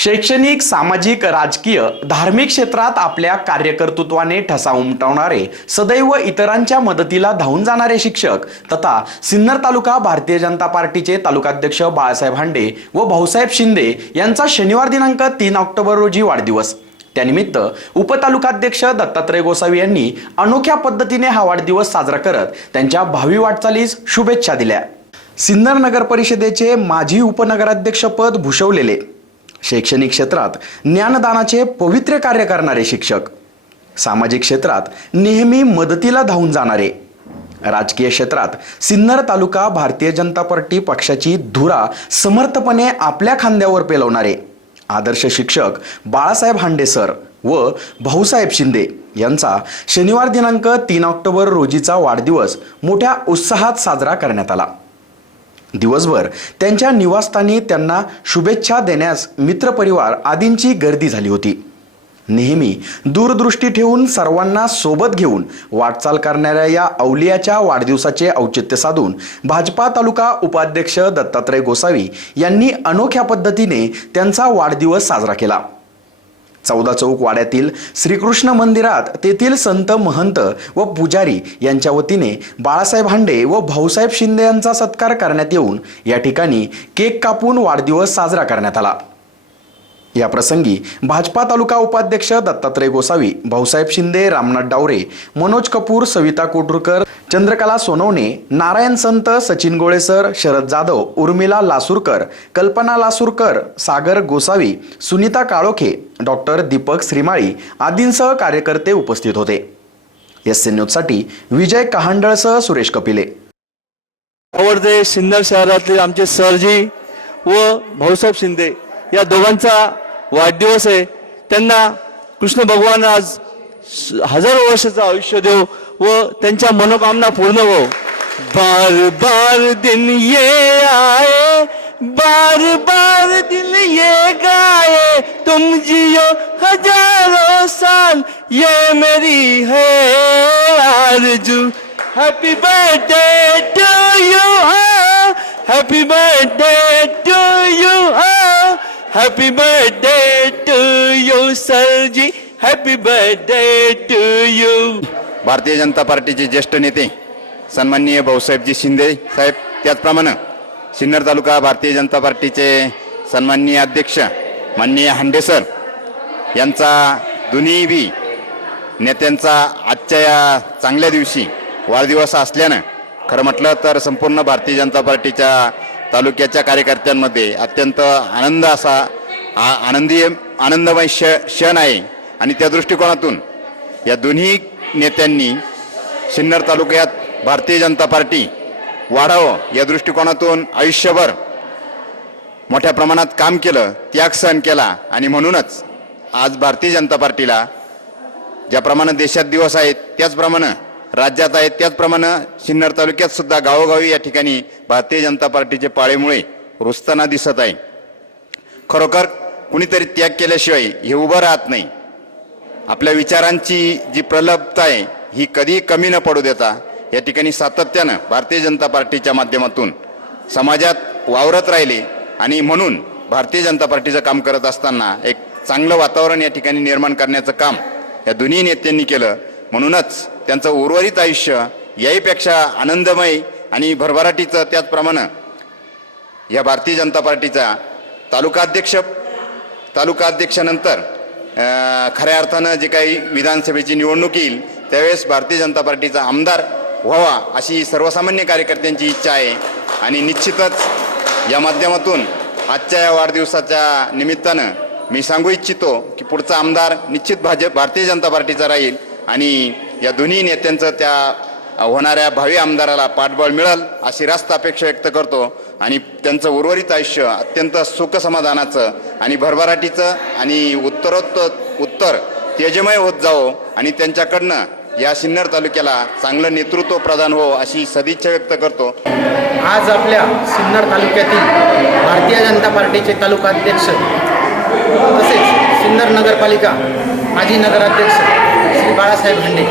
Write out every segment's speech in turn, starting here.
शैक्षणिक सामाजिक राजकीय धार्मिक क्षेत्रात आपल्या कार्यकर्तृत्वाने ठसा उमटवणारे सदैव इतरांच्या मदतीला धावून जाणारे शिक्षक तथा सिन्नर तालुका भारतीय जनता पार्टीचे तालुकाध्यक्ष बाळासाहेब हांडे व भाऊसाहेब शिंदे यांचा शनिवार दिनांक तीन ऑक्टोबर रोजी वाढदिवस. त्यानिमित्त उपतालुकाध्यक्ष दत्तात्रय गोसावी यांनी अनोख्या पद्धतीने हा वाढदिवस साजरा करत त्यांच्या भावी वाटचालीस शुभेच्छा दिल्या. सिन्नर नगर परिषदेचे माजी उपनगराध्यक्षपद भूषवलेले शैक्षणिक क्षेत्रात ज्ञानदानाचे पवित्र कार्य करणारे शिक्षक सामाजिक क्षेत्रात नेहमी मदतीला धावून जाणारे राजकीय क्षेत्रात सिन्नर तालुका भारतीय जनता पार्टी पक्षाची धुरा समर्थपणे आपल्या खांद्यावर पेलवणारे आदर्श शिक्षक बाळासाहेब हांडे सर व भाऊसाहेब शिंदे यांचा शनिवार दिनांक तीन ऑक्टोबर रोजीचा वाढदिवस मोठ्या उत्साहात साजरा करण्यात आला. दिवसभर. त्यांच्या निवासस्थानी त्यांना शुभेच्छा देण्यास मित्रपरिवार आदींची गर्दी झाली होती. नेहमी दूरदृष्टी ठेवून सर्वांना सोबत घेऊन वाटचाल करणाऱ्या या अवलियाच्या वाढदिवसाचे औचित्य साधून भाजपा तालुका उपाध्यक्ष दत्तात्रय गोसावी यांनी अनोख्या पद्धतीने त्यांचा वाढदिवस साजरा केला. चौदा चौक वाड्यातील श्रीकृष्ण मंदिरात तेथील संत महंत व पुजारी यांच्या वतीने बाळासाहेब हांडे व भाऊसाहेब शिंदे यांचा सत्कार करण्यात येऊन या ठिकाणी केक कापून वाढदिवस साजरा करण्यात आला. या प्रसंगी भाजपा तालुका उपाध्यक्ष दत्तात्रय गोसावी भाऊसाहेब शिंदे रामनाथ डावरे मनोज कपूर सविता कोटुरकर चंद्रकला सोनवणे नारायण संत सचिन गोळेसर शरद जाधव उर्मिला लासूरकर कल्पना लासूरकर सागर गोसावी सुनीता काळोखे डॉक्टर दीपक श्रीमाळी आदींसह कार्यकर्ते उपस्थित होते. एस एन न्यूजसाठी विजय कहांडळसह सुरेश कपिले. आवडते सिन्नर शहरातले आमचे सरजी व भाऊसाहेब शिंदे या दोघांचा वाढदिवस आहे. त्यांना कृष्ण भगवान आज हजारो वर्षाचं आयुष्य देव व त्यांच्या मनोकामना पूर्ण हो. बार बार दिन ये आए, बार बार दिल ये गाए, तुम जियो हज़ारों साल, ये मेरी है आरज़ू। Happy birthday to you happy birthday to you happy birthday to you sir ji happy birthday to you Bharatiya Janata पार्टीचे ज्येष्ठ नेते सन्माननीय भाऊसाहेबजी शिंदे साहेब त्याचप्रमाणे सिन्नर तालुका भारतीय जनता पार्टीचे सन्माननीय अध्यक्ष माननीय हांडे सर यांचा दोन्ही बी नेत्यांचा आजच्या या चांगल्या दिवशी वाढदिवस असल्यानं खरं म्हटलं तर संपूर्ण भारतीय जनता पार्टीच्या तालुक्याच्या कार्यकर्त्यांमध्ये अत्यंत आनंद असा आ- आनंदी आनंदमय श क्षण आहे. आणि त्या दृष्टिकोनातून या दोन्ही नेत्यांनी सिन्नर तालुक्यात भारतीय जनता पार्टी वाढावं या दृष्टिकोनातून आयुष्यभर मोठ्या प्रमाणात काम केलं त्याग सहन केला आणि म्हणूनच आज भारतीय जनता पार्टीला ज्याप्रमाणे देशात दिवस आहेत त्याचप्रमाणे राज्यात आहेत त्याचप्रमाणे सिन्नर तालुक्यात सुद्धा गावोगावी या ठिकाणी भारतीय जनता पार्टीचे पाळेमुळे रुजताना दिसत आहे. खरोखर कुणीतरी त्याग केल्याशिवाय हे उभं राहत नाही. आपल्या विचारांची जी प्रलब्धता आहे ही कधीही कमी न पडू देता या ठिकाणी सातत्यानं भारतीय जनता पार्टीच्या माध्यमातून समाजात वावरत राहिले आणि म्हणून भारतीय जनता पार्टीचं काम करत असताना एक चांगलं वातावरण या ठिकाणी निर्माण करण्याचं काम या दोन्ही नेत्यांनी केलं. म्हणूनच त्यांचं उर्वरित आयुष्य याहीपेक्षा आनंदमय आणि भरभराटीचं त्याचप्रमाणे या भारतीय जनता पार्टीचा तालुकाध्यक्ष तालुकाध्यक्षानंतर अध्यक्षानंतर खऱ्या अर्थानं जे काही विधानसभेची निवडणूक येईल त्यावेळेस भारतीय जनता पार्टीचा आमदार व्हावा अशी सर्वसामान्य कार्यकर्त्यांची इच्छा आहे. आणि निश्चितच या माध्यमातून आजच्या या वाढदिवसाच्या निमित्तानं मी सांगू इच्छितो की पुढचा आमदार निश्चित भाजप भारतीय जनता पार्टीचा राहील. आणि या दोन्ही नेत्यांचं त्या होणाऱ्या भावी आमदाराला पाठबळ मिळेल अशी रास्त अपेक्षा व्यक्त करतो आणि त्यांचं उर्वरित आयुष्य अत्यंत सुखसमाधानाचं आणि भरभराटीचं आणि उत्तरोत्तर उत्तर तेजमय होत जावो आणि त्यांच्याकडनं या सिन्नर तालुक्याला चांगलं नेतृत्व प्रदान हो अशी सदिच्छा व्यक्त करतो. आज आपल्या सिन्नर तालुक्यातील भारतीय जनता पार्टीचे तालुका अध्यक्ष तसेच सिन्नर नगरपालिका माजी नगराध्यक्ष श्री बाळासाहेब हांडे.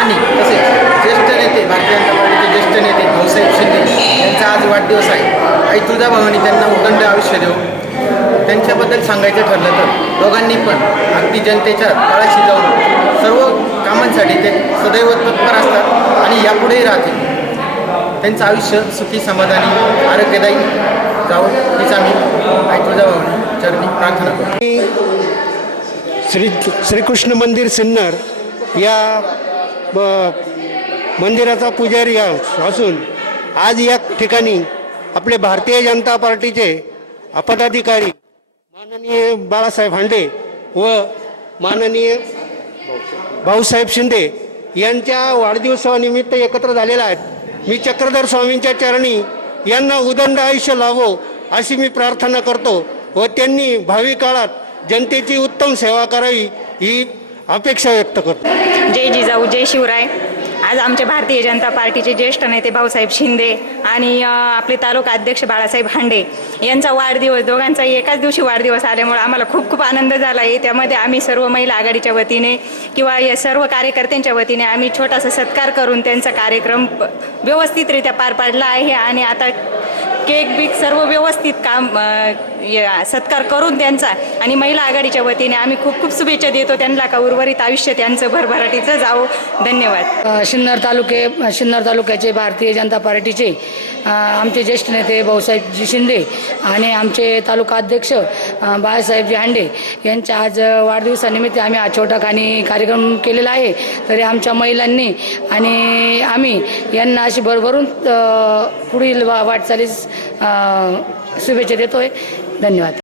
आणि तसेच ज्येष्ठ नेते भारतीय जनता पार्टीचे ज्येष्ठ नेते भाऊसाहेब शिंदे यांचा आज वाढदिवस आहे. आई तुळजाभवानी त्यांना उदंड आयुष्य देऊ त्यांच्याबद्दल सांगायचं ठरलं तर दोघांनी पण अगदी जनतेच्या तळाशी जाऊन सर्व कामांसाठी ते सदैव तत्पर असतात आणि यापुढेही राहतील. त्यांचं आयुष्य सुखी समाधानी आरोग्यदायी जाऊन हीच आम्ही आई तुळजाभवानी चरणी प्रार्थना करतो. श्री श्रीकृष्ण मंदिर सिन्नर या ब- मंदिराचा पुजारी असून आज या ठिकाणी आपले भारतीय जनता पार्टीचे पदाधिकारी माननीय बाळासाहेब हांडे व माननीय भाऊसाहेब शिंदे यांच्या वाढदिवसानिमित्त एकत्र झालेला आहेत मी चक्रधर स्वामींच्या चरणी यांना उदंड आयुष्य लावो अशी मी प्रार्थना करतो व त्यांनी भावी काळात जनतेची उत्तम सेवा करावी ही अपेक्षा व्यक्त करतो. जय जिजाऊ जय शिवराय. आज आमच्या भारतीय जनता पार्टीचे ज्येष्ठ नेते भाऊसाहेब शिंदे आणि आपले तालुका अध्यक्ष बाळासाहेब हांडे यांचा वाढदिवस दोघांचाही एकाच दिवशी वाढदिवस आल्यामुळे आम्हाला खूप खूप आनंद झाला. आहे त्यामध्ये आम्ही सर्व महिला आघाडीच्या वतीने किंवा या सर्व कार्यकर्त्यांच्या वतीने आम्ही छोटासा सत्कार करून त्यांचा कार्यक्रम व्यवस्थितरित्या पार पाडला आहे आणि आता केक बीक सर्व व्यवस्थित काम सत्कार करून त्यांचा आणि महिला आघाडीच्या वतीने आम्ही खूप खूप शुभेच्छा देतो. त्यांना का उर्वरित आयुष्य त्यांचं भरभराटीचं जावो. धन्यवाद. शिन्नर सिन्नर तालुके सिन्नर तालुक्याचे भारतीय जनता पार्टीचे आमचे ज्येष्ठ नेते भाऊसाहेबजी शिंदे आणि आमचे तालुका अध्यक्ष बाळासाहेबजी हांडे यांच्या आज वाढदिवसानिमित्त आम्ही हा छोटा खाणी कार्यक्रम केलेला आहे. तरी आमच्या महिलांनी आणि आम्ही यांना अशी भरभरून पुढील वा वाटचालीस शुभेच्छा देतोय. धन्यवाद.